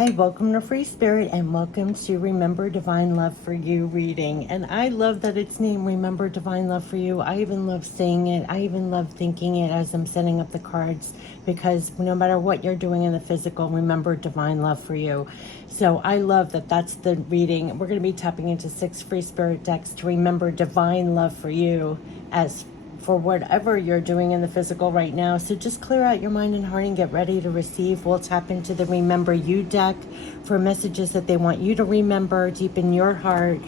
Hi, welcome to Free Spirit and welcome to Remember Divine Love for You reading. And I love that it's named Remember Divine Love for You. I even love saying it. I even love thinking it as I'm setting up the cards, because no matter what you're doing in the physical, remember Divine Love for You. So I love that that's the reading. We're going to be tapping into 6 Free Spirit decks to remember Divine Love for You as for whatever you're doing in the physical right now. So just clear out your mind and heart and get ready to receive. We'll tap into the Remember You deck for messages that they want you to remember deep in your heart.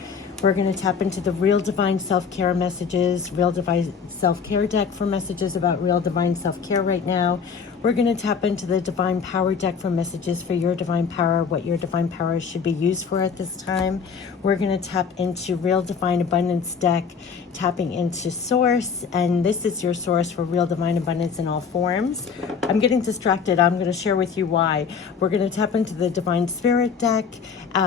We're going to tap into the Real Divine Self-Care messages, Real Divine Self-Care deck for messages about Real Divine Self-Care right now. We're going to tap into the Divine Power deck for messages for your divine power, what your divine power should be used for at this time. We're going to tap into Real Divine Abundance deck, tapping into Source, and this is your source for Real Divine Abundance in all forms. I'm getting distracted. I'm going to share with you why. We're going to tap into the Divine Spirit deck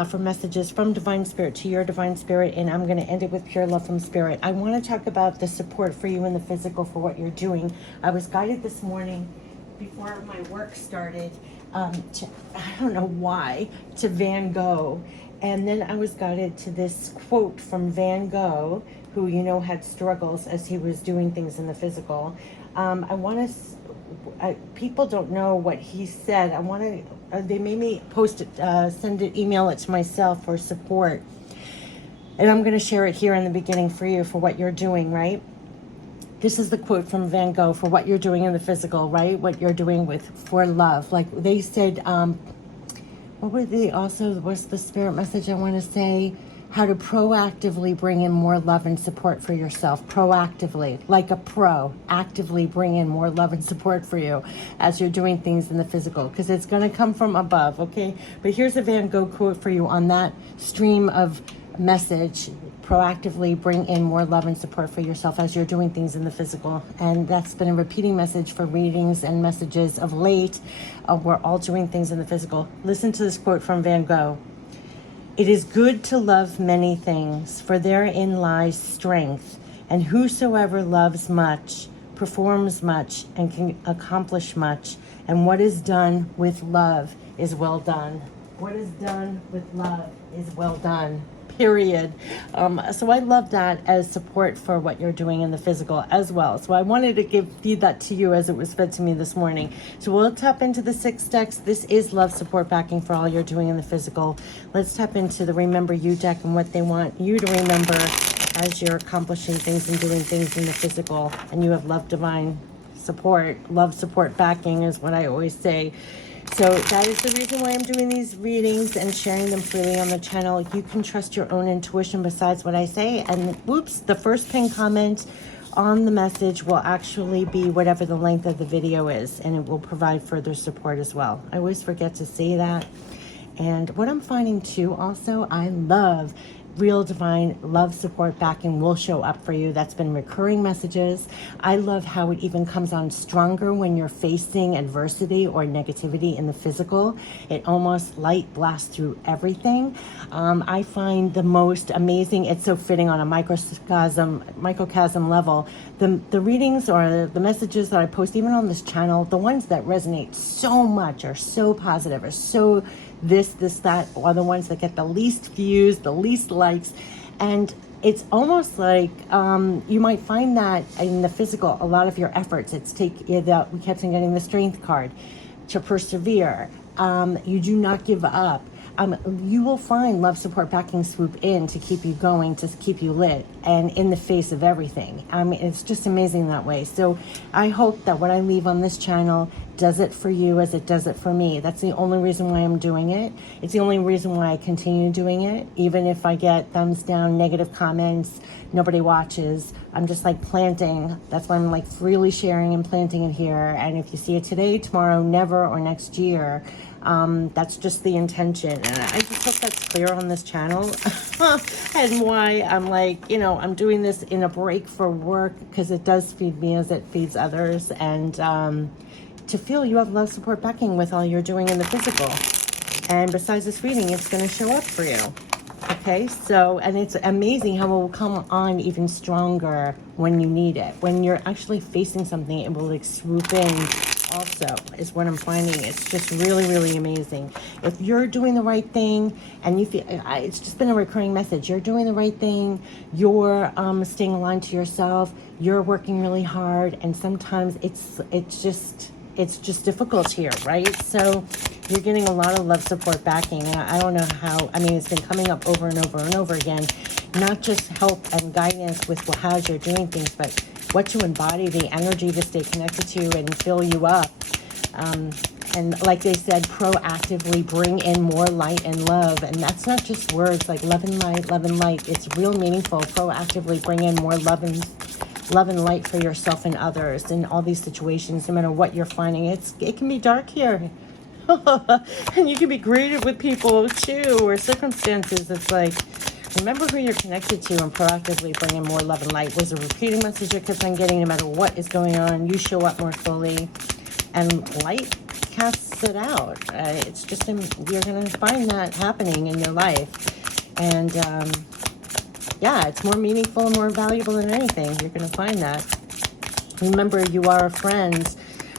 for messages from Divine Spirit to your Divine Spirit, and I'm going to end it with Pure Love from Spirit. I want to talk about the support for you in the physical for what you're doing. I was guided this morning before my work started to, I don't know why, to Van Gogh. And then I was guided to this quote from Van Gogh, who had struggles as he was doing things in the physical. I want to, people don't know what he said. I want to, they made me post it, send it, email it to myself for support. And I'm going to share it here in the beginning for you for what you're doing, right? This is the quote from Van Gogh for what you're doing in the physical, right? What you're doing for love. Like they said, what were they also, what's the spirit message I want to say? How to proactively bring in more love and support for yourself. Proactively, like a pro, actively bring in more love and support for you as you're doing things in the physical, because it's going to come from above, okay? But here's a Van Gogh quote for you on that stream of message. Proactively bring in more love and support for yourself as you're doing things in the physical. And that's been a repeating message for readings and messages of late. We're all doing things in the physical. Listen to this quote from Van Gogh. It is good to love many things, for therein lies strength, and whosoever loves much performs much and can accomplish much, and what is done with love is well done. What is done with love is well done. Period. So I love that as support for what you're doing in the physical as well. So I wanted to feed that to you as it was fed to me this morning. So we'll tap into the 6 decks. This is love support backing for all you're doing in the physical. Let's tap into the Remember You deck and what they want you to remember as you're accomplishing things and doing things in the physical. And you have love divine support. Love support backing is what I always say. So that is the reason why I'm doing these readings and sharing them freely on the channel. You can trust your own intuition besides what I say. And whoops, the first pinned comment on the message will actually be whatever the length of the video is, and it will provide further support as well. I always forget to say that. And what I'm finding too also, I love Real Divine Love support backing will show up for you. That's been recurring messages. I love how it even comes on stronger when you're facing adversity or negativity in the physical. It almost light blasts through everything. I find the most amazing, it's so fitting on a microcosm level. The readings or the messages that I post even on this channel, the ones that resonate so much, are so positive, are so this, that, are the ones that get the least views, the least likes. And it's almost like you might find that in the physical, a lot of your efforts, we kept on getting the strength card, to persevere. You do not give up. You will find love support backing swoop in to keep you going, to keep you lit, and in the face of everything. It's just amazing that way. So I hope that what I leave on this channel does it for you as it does it for me. That's the only reason why I'm doing it. It's the only reason why I continue doing it. Even if I get thumbs down, negative comments, nobody watches, I'm just like planting. That's why I'm like freely sharing and planting it here. And if you see it today, tomorrow, never, or next year, that's just the intention. And I just hope that's clear on this channel. And why I'm like, I'm doing this in a break for work, because it does feed me as it feeds others. And to feel you have love support backing with all you're doing in the physical. And besides this reading, it's going to show up for you. Okay, so, and it's amazing how it will come on even stronger when you need it. When you're actually facing something, it will like swoop in also is what I'm finding. It's just really, really amazing. If you're doing the right thing and you feel, it's just been a recurring message. You're doing the right thing. You're staying aligned to yourself. You're working really hard. And sometimes it's just difficult here, right? So you're getting a lot of love, support, backing. And I don't know how, I mean, it's been coming up over and over and over again. Not just help and guidance with how you're doing things, but what to embody, the energy to stay connected to and fill you up. And like they said, proactively bring in more light and love. And that's not just words like love and light, love and light. It's real meaningful. Proactively bring in more love and light for yourself and others in all these situations, no matter what you're finding. It can be dark here. And you can be creative with people too, or circumstances. It's like, remember who you're connected to and proactively bring in more love and light was a repeating message I kept on getting. No matter what is going on, you show up more fully, and light casts it out. It's just, you're going to find that happening in your life. And yeah, it's more meaningful and more valuable than anything. You're going to find that. Remember, you are a friend.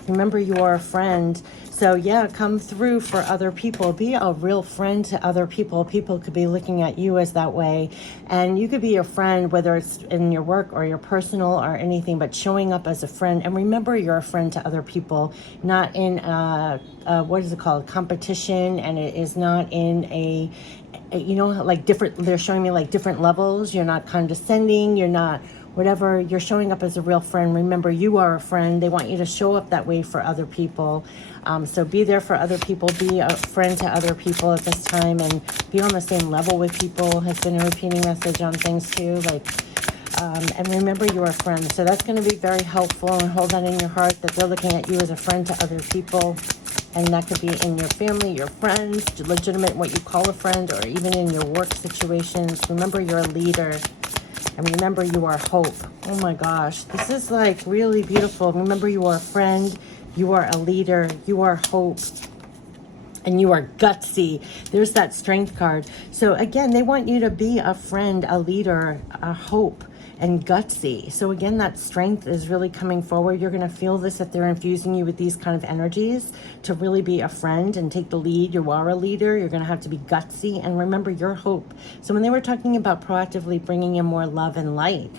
Remember, you are a friend. So yeah, come through for other people. Be a real friend to other people. People could be looking at you as that way. And you could be a friend, whether it's in your work or your personal or anything, but showing up as a friend. And remember, you're a friend to other people, not in, what is it called? Competition. And it is not in a, you know, like different, they're showing me like different levels. You're not condescending. You're not whatever. You're showing up as a real friend. Remember, you are a friend. They want you to show up that way for other people. So be there for other people. Be a friend to other people at this time, and be on the same level with people has been a repeating message on things too. Like, and remember, you are a friend. So that's going to be very helpful, and hold that in your heart that they're looking at you as a friend to other people. And that could be in your family, your friends, legitimate what you call a friend, or even in your work situations. Remember, you're a leader. And remember, you are hope. Oh my gosh, this is like really beautiful. Remember, you are a friend, you are a leader, you are hope, and you are gutsy. There's that strength card. So again, they want you to be a friend, a leader, a hope, and gutsy. So again, that strength is really coming forward. You're going to feel this if they're infusing you with these kind of energies to really be a friend and take the lead. You are a leader. You're going to have to be gutsy. And remember, your hope. So when they were talking about proactively bringing in more love and light,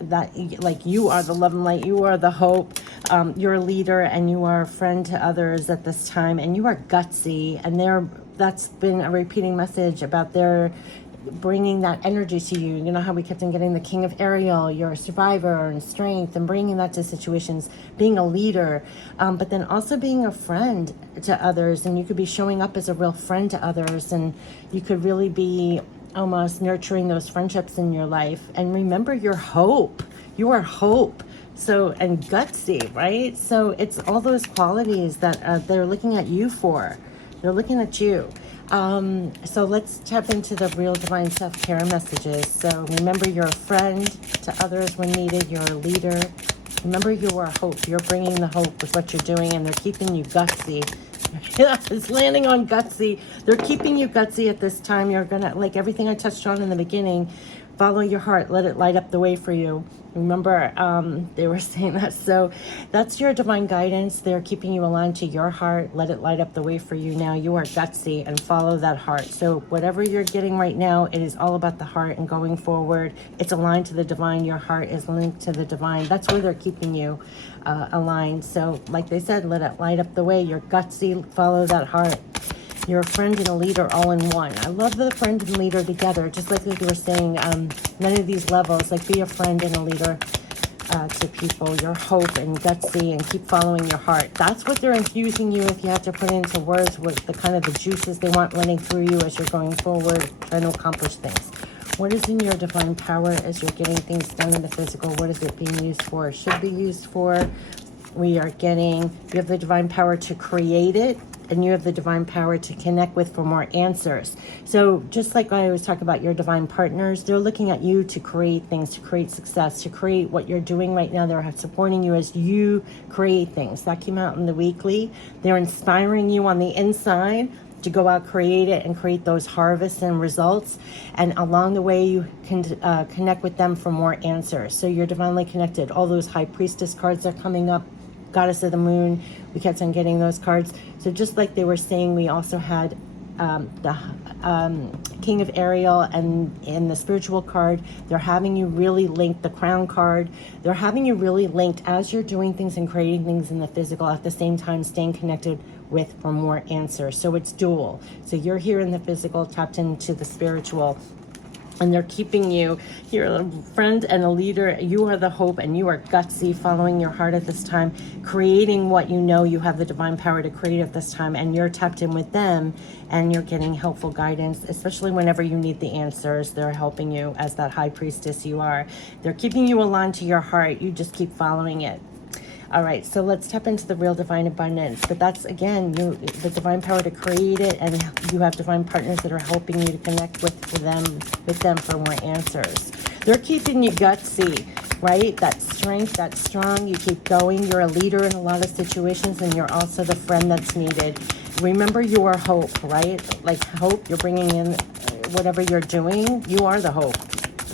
that like you are the love and light, you are the hope, you're a leader, and you are a friend to others at this time, and you are gutsy. And that's been a repeating message about their bringing that energy to you. You know how we kept on getting the King of Ariel, you're a survivor and strength, and bringing that to situations, being a leader, but then also being a friend to others. And you could be showing up as a real friend to others, and you could really be almost nurturing those friendships in your life. And remember, your hope, you are hope. So, and gutsy, right? So it's all those qualities that they're looking at you for. They're looking at you. So let's tap into the real divine self-care messages. So remember, you're a friend to others when needed. You're a leader. Remember, you are hope. You're bringing the hope with what you're doing, and they're keeping you gutsy. It's landing on gutsy. They're keeping you gutsy at this time. You're gonna, like everything I touched on in the beginning, follow your heart. Let it light up the way for you. Remember, they were saying that. So that's your divine guidance. They're keeping you aligned to your heart. Let it light up the way for you now. You are gutsy, and follow that heart. So whatever you're getting right now, it is all about the heart and going forward. It's aligned to the divine. Your heart is linked to the divine. That's where they're keeping you aligned. So like they said, let it light up the way. You're gutsy. Follow that heart. You're a friend and a leader all in one. I love the friend and leader together, just like you were saying, none of these levels, like be a friend and a leader to people. Your hope and gutsy, and keep following your heart. That's what they're infusing you, if you have to put into words, with the kind of the juices they want running through you as you're going forward, trying to accomplish things. What is in your divine power as you're getting things done in the physical? What is it being used for? Should be used for. We are getting, you have the divine power to create it, and you have the divine power to connect with for more answers. So just like I always talk about your divine partners, they're looking at you to create things, to create success, to create what you're doing right now. They're supporting you as you create things. That came out in the weekly. They're inspiring you on the inside to go out, create it, and create those harvests and results. And along the way, you can connect with them for more answers. So you're divinely connected. All those high priestess cards are coming up. Goddess of the Moon. We kept on getting those cards. So just like they were saying, we also had the King of Ariel and in the spiritual card. They're having you really linked, the Crown card. They're having you really linked as you're doing things and creating things in the physical, at the same time staying connected with for more answers. So it's dual. So you're here in the physical, tapped into the spiritual, and they're keeping you. You're a friend and a leader. You are the hope, and you are gutsy, following your heart at this time, creating what you know you have the divine power to create at this time, and you're tapped in with them, and you're getting helpful guidance, especially whenever you need the answers. They're helping you as that high priestess you are. They're keeping you aligned to your heart. You just keep following it. All right, so let's tap into the real divine abundance. But that's, again, the divine power to create it, and you have divine partners that are helping you to connect with them for more answers. They're keeping you gutsy, right? That strength, that strong. You keep going. You're a leader in a lot of situations, and you're also the friend that's needed. Remember, you are hope, right? Like hope, you're bringing in whatever you're doing. You are the hope.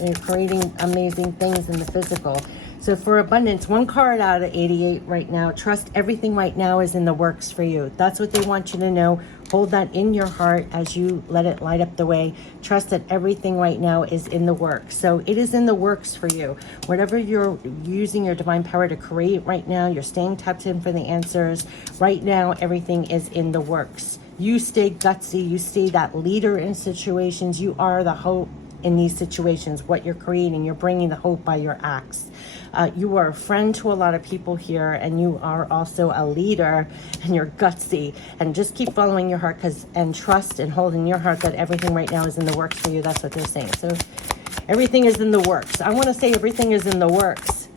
You're creating amazing things in the physical. So for abundance, one card out of 88 right now. Trust everything right now is in the works for you. That's what they want you to know. Hold that in your heart as you let it light up the way. Trust that everything right now is in the works. So it is in the works for you. Whatever you're using your divine power to create right now, you're staying tapped in for the answers. Right now, everything is in the works. You stay gutsy. You stay that leader in situations. You are the hope in these situations. What you're creating, you're bringing the hope by your acts. You are a friend to a lot of people here, and you are also a leader, and you're gutsy, and just keep following your heart, and trust and hold in your heart that everything right now is in the works for you. That's what they're saying. So everything is in the works. I want to say everything is in the works.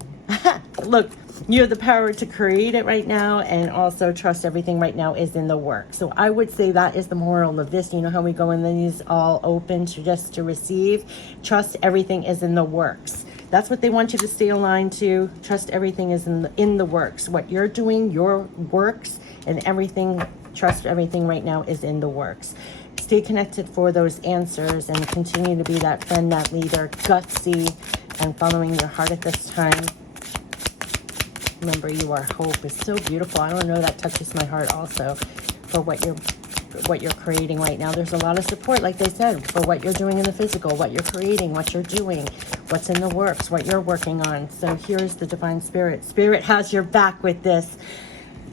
Look, you have the power to create it right now, and also trust everything right now is in the work. So I would say that is the moral of this. You know how we go in these all open to just to receive? Trust everything is in the works. That's what they want you to stay aligned to. Trust everything is in the works. What you're doing, your works, and everything, trust everything right now is in the works. Stay connected for those answers and continue to be that friend, that leader, gutsy, and following your heart at this time. Remember, you are hope. It's so beautiful. I don't know, that touches my heart also for what you're creating right now. There's a lot of support, like they said, for what you're doing in the physical, what you're creating, what you're doing, what's in the works, what you're working on. So here's the divine spirit. Spirit has your back with this.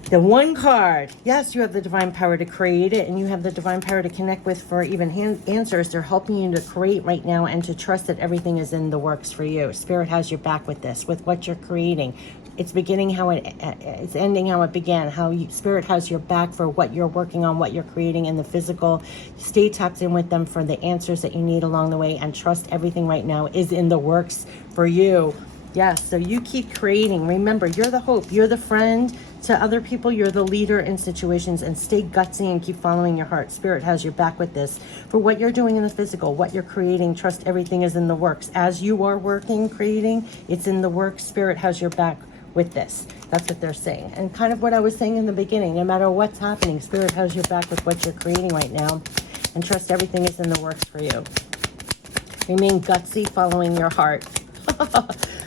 The one card, yes, you have the divine power to create it, and you have the divine power to connect with for even answers. They're helping you to create right now and to trust that everything is in the works for you. Spirit has your back with this, with what you're creating. It's beginning how it's ending how it began. Spirit has your back for what you're working on, what you're creating in the physical. Stay tapped in with them for the answers that you need along the way, and trust everything right now is in the works for you. Yes, so you keep creating. Remember, you're the hope. You're the friend to other people. You're the leader in situations, and stay gutsy and keep following your heart. Spirit has your back with this. For what you're doing in the physical, what you're creating, trust everything is in the works. As you are working, creating, it's in the works. Spirit has your back with this. That's what they're saying. And kind of what I was saying in the beginning, no matter what's happening, Spirit has your back with what you're creating right now, and trust everything is in the works for you. Remain gutsy, following your heart.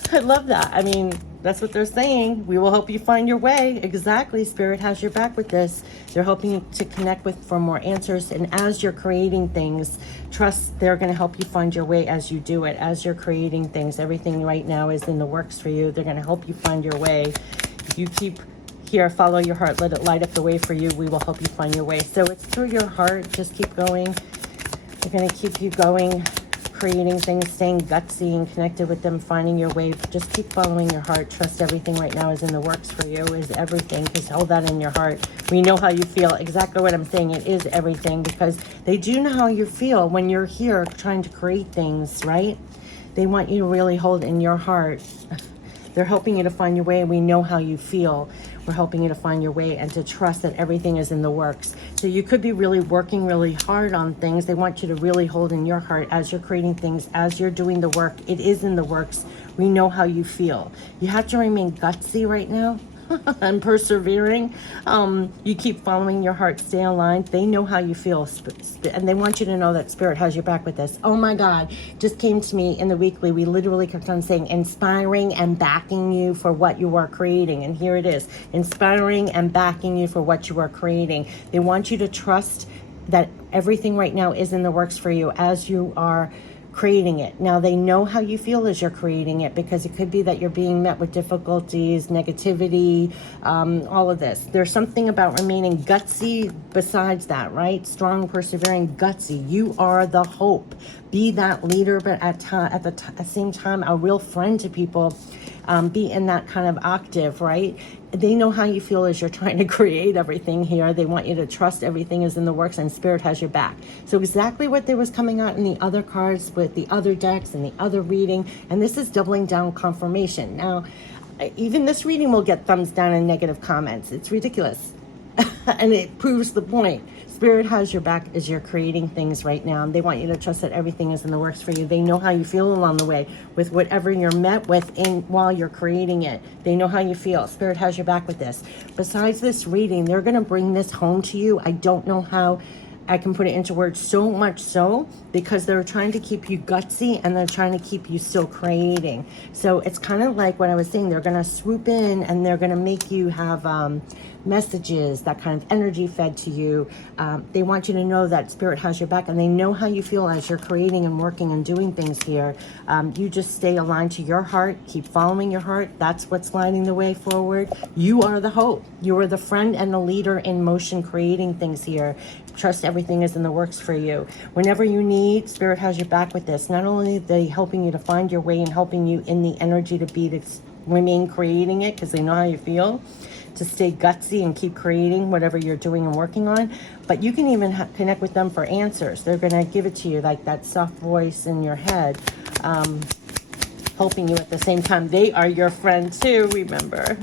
I love that. I mean, that's what they're saying. We will help you find your way. Exactly. Spirit has your back with this. They're helping you to connect with for more answers. And as you're creating things, trust they're going to help you find your way as you do it. As you're creating things, everything right now is in the works for you. They're going to help you find your way. If you keep here, follow your heart, let it light up the way for you. We will help you find your way. So it's through your heart. Just keep going. They're going to keep you going, creating things, staying gutsy and connected with them, finding your way. Just keep following your heart. Trust everything right now is in the works for you, is everything. Just hold that in your heart. We know how you feel. Exactly what I'm saying. It is everything, because they do know how you feel when you're here trying to create things, right? They want you to really hold in your heart. They're helping you to find your way, and we know how you feel. We're helping you to find your way and to trust that everything is in the works. So you could be really working really hard on things. They want you to really hold in your heart as you're creating things, as you're doing the work. It is in the works. We know how you feel. You have to remain gutsy right now. and persevering. You keep following your heart, stay aligned. They know how you feel, and they want you to know that Spirit has your back with this. Oh my God, just came to me in the weekly. We literally kept on saying inspiring and backing you for what you are creating. And here it is, inspiring and backing you for what you are creating. They want you to trust that everything right now is in the works for you as you are creating it. Now they know how you feel as you're creating it, because it could be that you're being met with difficulties, negativity, all of this. There's something about remaining gutsy besides that, right? Strong, persevering, gutsy. You are the hope. Be that leader, but at the same time, a real friend to people. Be in that kind of octave, right? They know how you feel as you're trying to create everything here. They want you to trust everything is in the works, and Spirit has your back. So exactly what there was coming out in the other cards with the other decks and the other reading, and this is doubling down confirmation. Now, even this reading will get thumbs down and negative comments. It's ridiculous. And it proves the point. Spirit has your back as you're creating things right now. They want you to trust that everything is in the works for you. They know how you feel along the way with whatever you're met with while you're creating it. They know how you feel. Spirit has your back with this. Besides this reading, they're going to bring this home to you. I don't know how I can put it into words, so much so because they're trying to keep you gutsy and they're trying to keep you still creating. So it's kind of like what I was saying. They're going to swoop in and they're going to make you have messages, that kind of energy fed to you. They want you to know that Spirit has your back, and they know how you feel as you're creating and working and doing things here. You just stay aligned to your heart, keep following your heart. That's what's lighting the way forward. You are the hope. You are the friend and the leader in motion, creating things here. Trust everything is in the works for you. Whenever you need, Spirit has your back with this. Not only are they helping you to find your way and helping you in the energy to remain creating it, because they know how you feel, to stay gutsy and keep creating whatever you're doing and working on, but you can even connect with them for answers. They're going to give it to you like that soft voice in your head, helping you at the same time. They are your friend too, remember.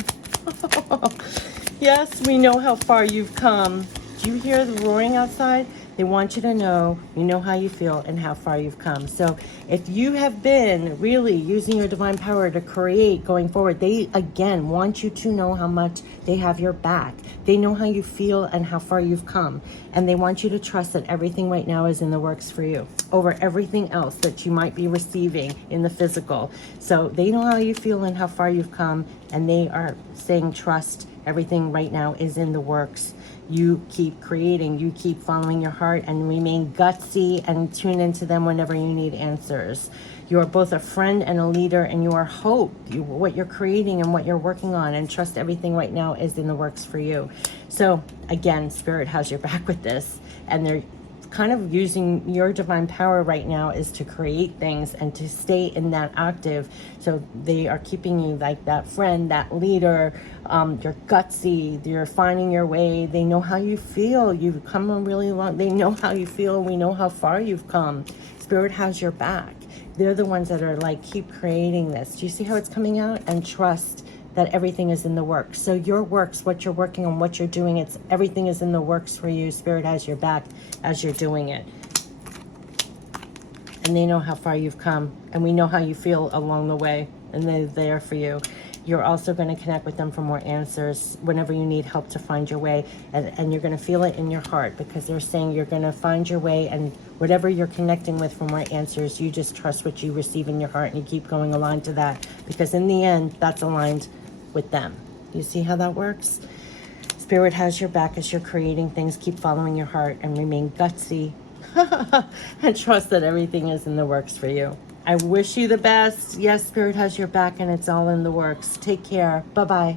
Yes, we know how far you've come. Do you hear the roaring outside? They want you to know, you know how you feel and how far you've come. So if you have been really using your divine power to create going forward, they again want you to know how much they have your back. They know how you feel and how far you've come. And they want you to trust that everything right now is in the works for you over everything else that you might be receiving in the physical. So they know how you feel and how far you've come. And they are saying, trust, everything right now is in the works. You keep creating, you keep following your heart, and remain gutsy and tune into them whenever you need answers. You are both a friend and a leader, and you are hope. What you're creating and what you're working on, and trust everything right now is in the works for you. So again, Spirit has your back with this, and they're kind of using your divine power right now is to create things and to stay in that octave. So they are keeping you like that friend, that leader. You're gutsy, you're finding your way. They know how you feel. You've come a really long, they know how you feel. We know how far you've come. Spirit has your back. They're the ones that are like, keep creating this. Do you see how it's coming out? And trust that everything is in the works. So your works, what you're working on, what you're doing, everything is in the works for you. Spirit has your back as you're doing it. And they know how far you've come, and we know how you feel along the way, and they're there for you. You're also going to connect with them for more answers whenever you need help to find your way, and you're going to feel it in your heart, because they're saying you're going to find your way, and whatever you're connecting with for more answers, you just trust what you receive in your heart, and you keep going aligned to that, because in the end, that's aligned with them. You see how that works? Spirit has your back as you're creating things. Keep following your heart and remain gutsy and trust that everything is in the works for you. I wish you the best. Yes, Spirit has your back and it's all in the works. Take care. Bye-bye.